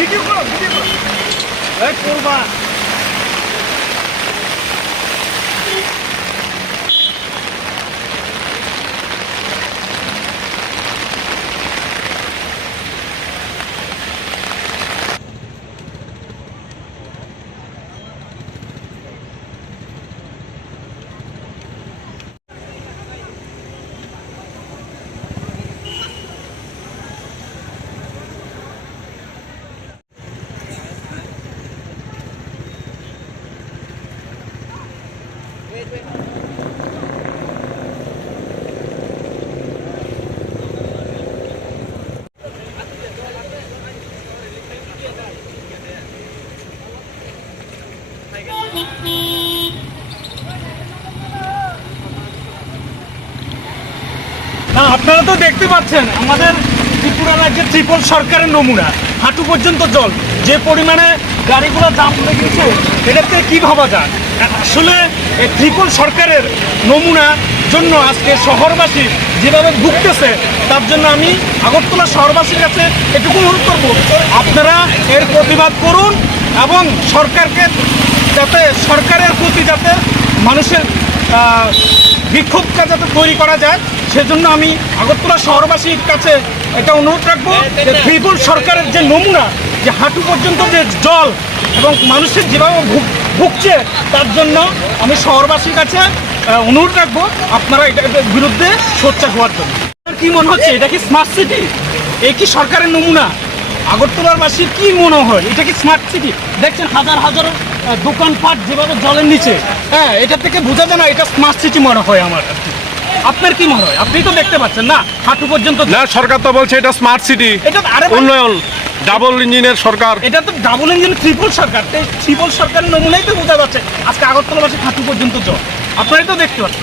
Video করো video করো। এই করবা। না আপনারা তো দেখতে পাচ্ছেন আমাদের ত্রিপুরা রাজ্যের ত্রিপল সরকারের নমুনা। হাঁটু পর্যন্ত জল। যে পরিমাণে গাড়িগুলো জাম হয়ে গেছে এটাতে কি ভাবা যায়? আসলে ত্রিপল সরকারের নমুনা জন্য আজকে শহরবাসী যেভাবে ভুগতেছে, তার জন্য আমি আগরতলা শহরবাসীর কাছে এটুকু অনুরোধ করব, আপনারা এর প্রতিবাদ করুন এবং সরকারকে যাতে, সরকারের প্রতি যাতে মানুষের বিক্ষোভটা যাতে তৈরি করা যায় সেজন্য আমি আগরতলা শহরবাসীর কাছে এটা অনুরোধ রাখব যে ত্রিপুর সরকারের যে নমুনা যে হাঁটু পর্যন্ত যে জল এবং মানুষের যেভাবে ভুগ- ভুগছে তার জন্য আমি শহরবাসীর কাছে অনুরোধ রাখব আপনারা এটার বিরুদ্ধে সোচ্চার হওয়ার জন্য। কি মনে হচ্ছে? এটা কি স্মার্ট সিটি এই কি সরকারের নমুনা? আগরতলার বাসীর কি মনে হয়? এটা কি স্মার্ট সিটি দেখছেন হাজার হাজার দোকানপাট যেভাবে জলের নিচে হ্যাঁ এটা থেকে বোঝা যায় না এটা স্মার্ট সিটি মনে হয় আমার আপনার কি মনে হয়? আপনি তো দেখতে পাচ্ছেন না হাঁটু পর্যন্ত না সরকার তো বলছে এটা স্মার্ট সিটি এটা আরে উন্নয়ন ডাবল ইঞ্জিনের সরকার। এটা তো ডাবল ইঞ্জিন ট্রিপল সরকার। ট্রিপল সরকারের নমুনাই তো বোঝা যাচ্ছে। আজকে আগরতলাবাসী হাঁটু পর্যন্ত জল। আপনারাই তো দেখতে পাচ্ছেন।